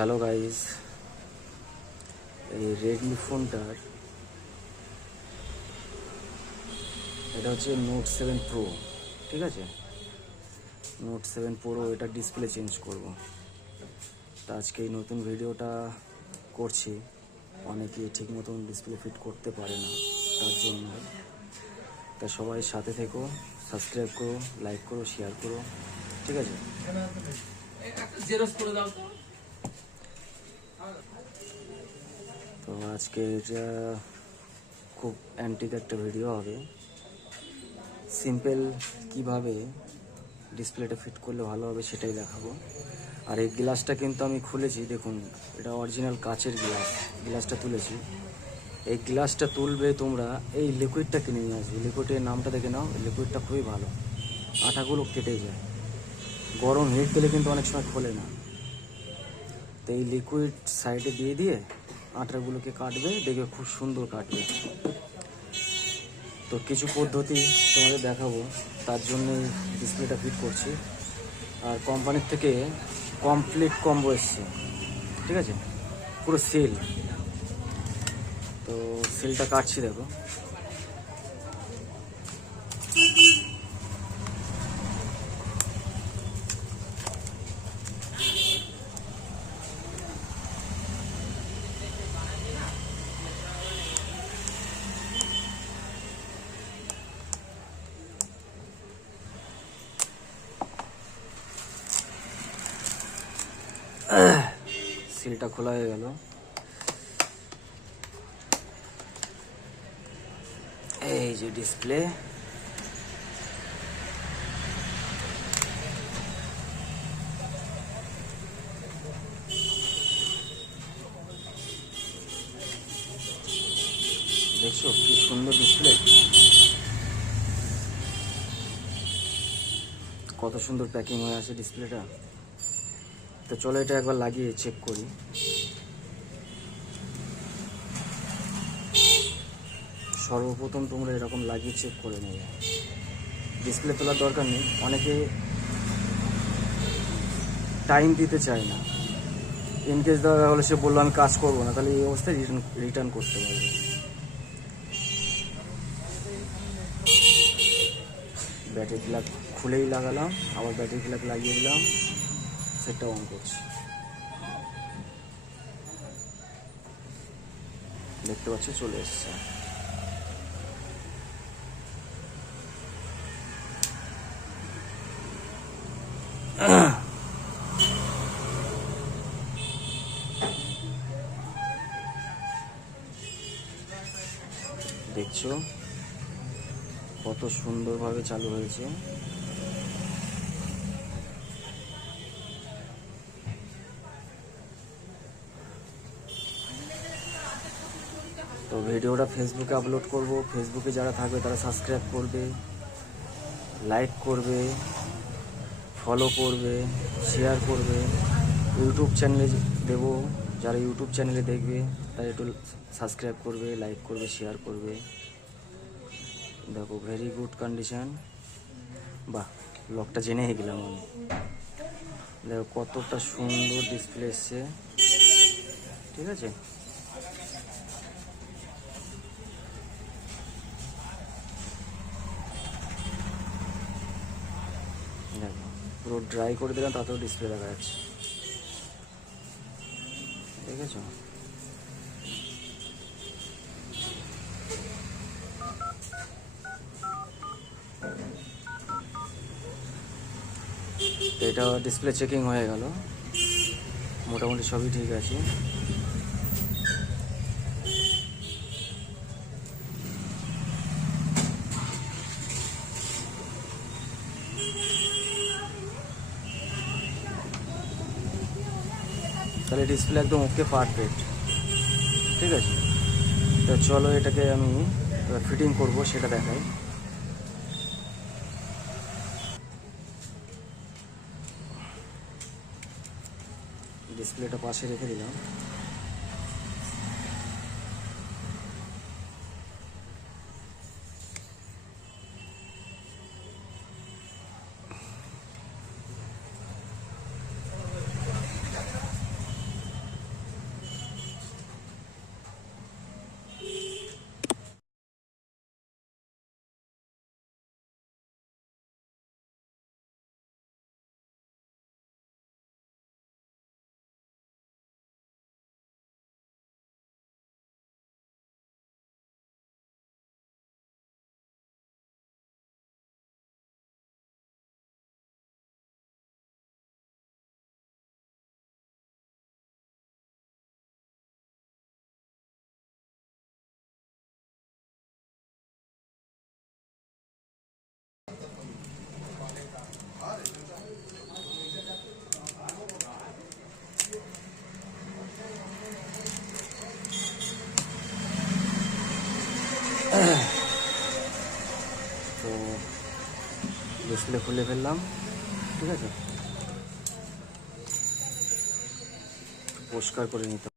Hello guys, এই Redmi ফোনটার এটা হচ্ছে নোট 7 প্রো। ঠিক আছে, নোট 7 প্রো, এটা ডিসপ্লে চেঞ্জ করব। তা আজকে এই নতুন ভিডিওটা করছি। অনেকে ঠিক মতন ডিসপ্লে ফিট করতে পারে না, তার জন্য। তা সবাই সাথে থেকো, সাবস্ক্রাইব করো, লাইক করো, শেয়ার করো। ঠিক আছে, তো আজকে এটা খুব অ্যান্টিক একটা ভিডিও হবে। সিম্পল কিভাবে ডিসপ্লেটা ফিট করলে ভালো হবে সেটাই দেখাবো। আর এই গ্লাসটা কিন্তু আমি খুলেছি, দেখুন এটা অরিজিনাল কাচের গ্লাসটা তুলেছি। এই গ্লাসটা তুলবে তোমরা, এই লিকুইডটা কিনে নিয়ে আসবে। লিকুইডের নামটা দেখে নাও, লিকুইডটা খুবই ভালো, আঠাগুলো কেটে যায়। গরম হিট দিলে কিন্তু অনেক সময় খোলে না। তো এই লিকুইড সাইডে দিয়ে দিয়ে আঠাগুলোকে কাটবে, দেখবে খুব সুন্দর কাটবে। তো কিছু পদ্ধতি তোমাদের দেখাবো, তার জন্যই ডিসপ্লেটা ফিট করছি। আর কোম্পানির থেকে কমপ্লিট কম্বো এসছে, ঠিক আছে, পুরো সেল। তো সেলটা কাটছি, দেখো। সিলটা খোলা হয়ে গেল। এই যে ডিসপ্লে, দেখছো কি সুন্দর ডিসপ্লে, কত সুন্দর প্যাকিং হয়ে আছে ডিসপ্লেটা। তো চলো এটা একবার লাগিয়ে চেক করি। সর্বপ্রথম তোমরা এরকম লাগিয়ে চেক করে নেবে। ডিসপ্লে তোলার দরকার নেই, অনেকে টাইম দিতে চায় না। ইনকেস দেওয়া হলে সে বললো আমি কাজ করবো না, তাহলে এই অবস্থায় রিটার্ন করতে পারবে। ব্যাটারি প্লাগ খুলেই লাগালাম, আবার ব্যাটারি প্লাগ লাগিয়ে দিলাম, সেটটা অন করছি। দেখতে পাচ্ছ চলে এসছে। দেখছো কত সুন্দরভাবে চালু হয়েছে। তো ভিডিওটা ফেসবুকে আপলোড করব। ফেসবুকে যারা থাকবে তারা সাবস্ক্রাইব করবে, লাইক করবে, ফলো করবে, শেয়ার করবে। ইউটিউব চ্যানেলে দেব, যারা ইউটিউব চ্যানেলে দেখবে তারা একটু সাবস্ক্রাইব করবে, লাইক করবে, শেয়ার করবে। দেখো ভেরি গুড কন্ডিশন। বাহ, লকটা জেনে গেলাম আমি। দেখো কতটা সুন্দর ডিসপ্লে এসছে, ঠিক আছে। দেখো পুরো ড্রাই করে দিলাম, তাতেও ডিসপ্লে দেখা যাচ্ছে, দেখেছো। তো এটা ডিসপ্লে চেকিং হয়ে গেল, মোটামুটি সবই ঠিক আছে। তাহলে ডিসপ্লে একদম ওকে, পারফেক্ট, ঠিক আছে। তো চলো এটাকে আমি ফিটিং করব, সেটা দেখাই। ডিসপ্লেটা পাশে রেখে দিলাম। তো ডিসপ্লে খুলে ফেললাম, ঠিক আছে, পরিষ্কার করে নিতে।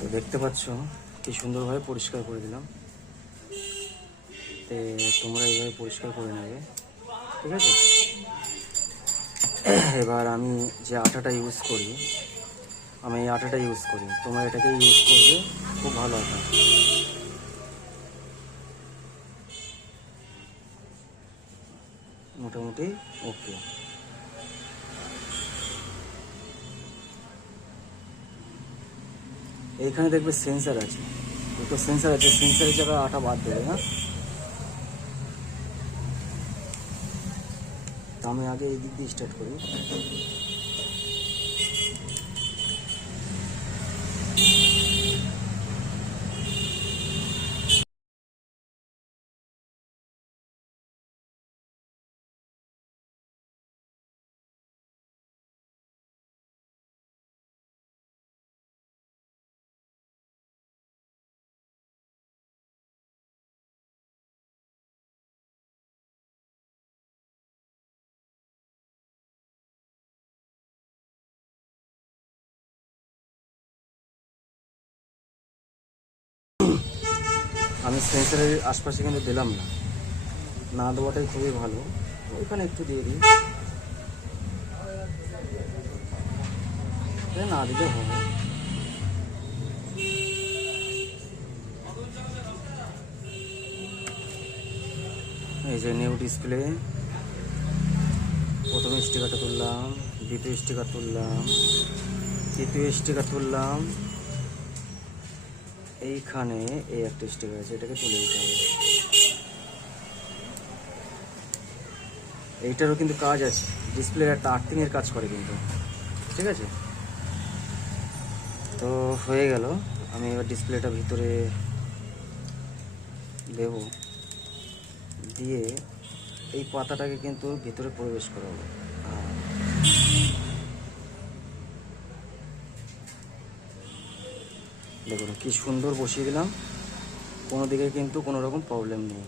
তো দেখতে পাচ্ছ কি সুন্দরভাবে পরিষ্কার করে দিলাম। তো তোমরা এইভাবে পরিষ্কার করে নেবে, ঠিক আছে। এবার আমি যে আটাটা ইউজ করি, আমি এই আটাটা ইউজ করি, তোমরা এটাকে ইউজ করবে, খুব ভালো আটা। মোটামুটি ওকে। এইখানে দেখবে সেন্সার আছে, দুটো সেন্সার আছে, সেন্সারের জায়গায় আটা বাদ দেবে। হ্যাঁ, তো আমি আগে এই দিক দিয়ে স্টার্ট করি। আমি সেন্সারের আশপাশে কিন্তু দিলাম না, না দেওয়াটাই খুবই ভালো। ওইখানে একটু দিয়ে দিই, না দিলে হবে। এই যে নিউ ডিসপ্লে, প্রথম স্টিকারটা তুললাম, দ্বিতীয় স্টিকার তুললাম, তৃতীয় স্টিকার তুললাম। এইখানে এই একটা স্টিকার আছে, এটাকে তুলে দিতে হবে। এইটারও কিন্তু কাজ আছে, ডিসপ্লের একটা আর্থিংয়ের কাজ করে কিন্তু, ঠিক আছে। তো হয়ে গেল, আমি এবার ডিসপ্লেটা ভিতরে দেব, দিয়ে এই পাতাটাকে কিন্তু ভিতরে প্রবেশ করাবো। দেখুন কি সুন্দর বসিয়ে দিলাম, কোনো দিকে কিন্তু কোনো রকম প্রবলেম নেই,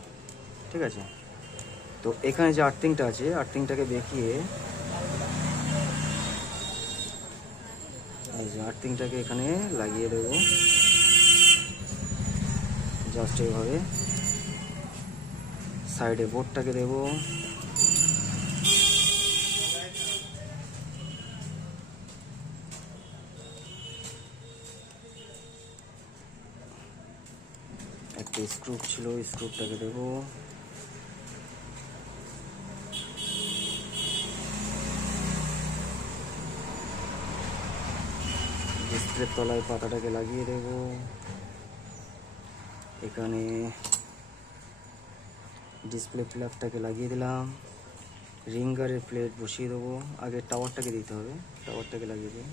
ঠিক আছে। তো এখানে যে আর্থিংটা আছে, আর্থিংটাকে বেঁকিয়ে, এই যে আর্থিংটাকে এখানে লাগিয়ে দেবো, জাস্ট এইভাবে। সাইডে বোর্ডটাকে দেবো, একটা স্ক্রু ছিল, স্ক্রুটাকে দেবো, ডিসপ্লের তলায় পাতাটাকে লাগিয়ে দেবো। এখানে ডিসপ্লে প্লাগটাকে লাগিয়ে দিলাম, রিঙ্গারের প্লেট বসিয়ে দেবো। আগে টাওয়ারটাকে দিতে হবে, টাওয়ারটাকে লাগিয়ে দিই।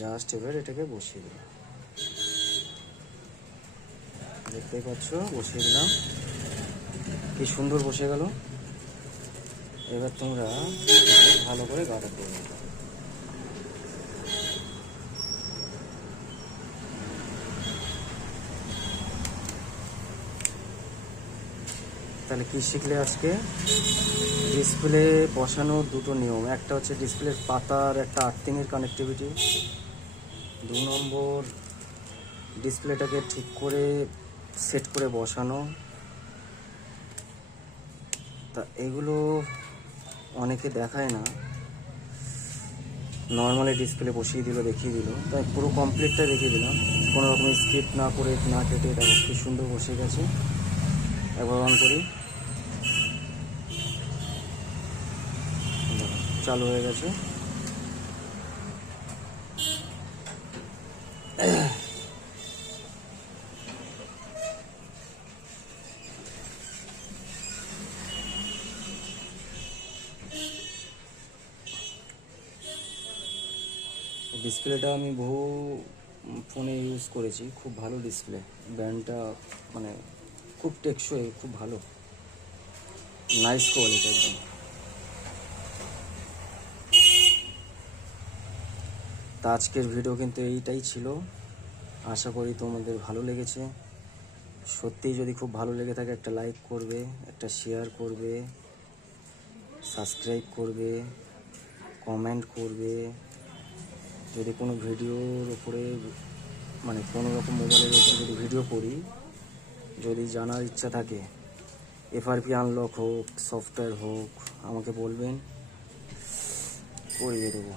জাস্ট এবার এটাকে বসিয়ে দিলাম, দেখতেই পাচ্ছ বসিয়ে দিলাম, কি সুন্দর বসে গেল। এবার তোমরা ভালো করে গাঢ় করে নেবে। তাহলে কি শিখলে আজকে? ডিসপ্লে বসানোর দুটো নিয়ম, একটা হচ্ছে ডিসপ্লের পাতার একটা আর্থিংয়ের কানেক্টিভিটি, 2 নম্বর ডিসপ্লেটাকে ঠিক করে সেট করে বসানো। তা এগুলো অনেকে দেখায় না, নর্মালি ডিসপ্লে বসিয়ে দিল, দেখিয়ে দিল, তাই পুরো কমপ্লিটটা দেখিয়ে দিলাম, কোনো রকমের স্কিপ না করে না কেটে। দেখো খুব সুন্দর বসে গেছে। একবার অন করি, চালু হয়ে গেছে। ডিসপ্লেটা আমি বহু ফোনে ইউজ করেছি, খুব ভালো ডিসপ্লে, ব্র্যান্ডটা মানে খুব টেকসই, খুব ভালো, নাইস কোয়ালিটি একদম। তা আজকের ভিডিও কিন্তু এইটাই ছিল, আশা করি তোমাদের ভালো লেগেছে। সত্যিই যদি খুব ভালো লেগে থাকে একটা লাইক করবে, একটা শেয়ার করবে, সাবস্ক্রাইব করবে, কমেন্ট করবে। যদি কোনো ভিডিওর উপরে মানে কোনো রকম মোবাইলের উপরে যদি ভিডিও করি, যদি জানার ইচ্ছা থাকে, এফআরপি আনলক হোক, সফটওয়্যার হোক, আমাকে বলবেন, করিয়ে দেবো,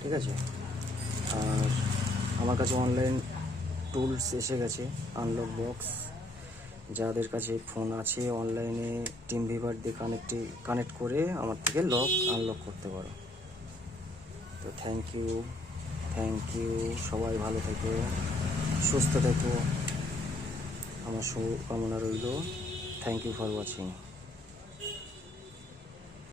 ঠিক আছে? আর আমার কাছে অনলাইন টুলস এসে গেছে, আনলক বক্স। যাদের কাছে ফোন আছে অনলাইনে টিম ভিভার দিয়ে কানেক্ট করে আমার থেকে লক আনলক করতে পারো। তো থ্যাংক ইউ, সবাই ভালো থেকো, সুস্থ থেকো, আমার শুভকামনা রইল। Thank you for watching.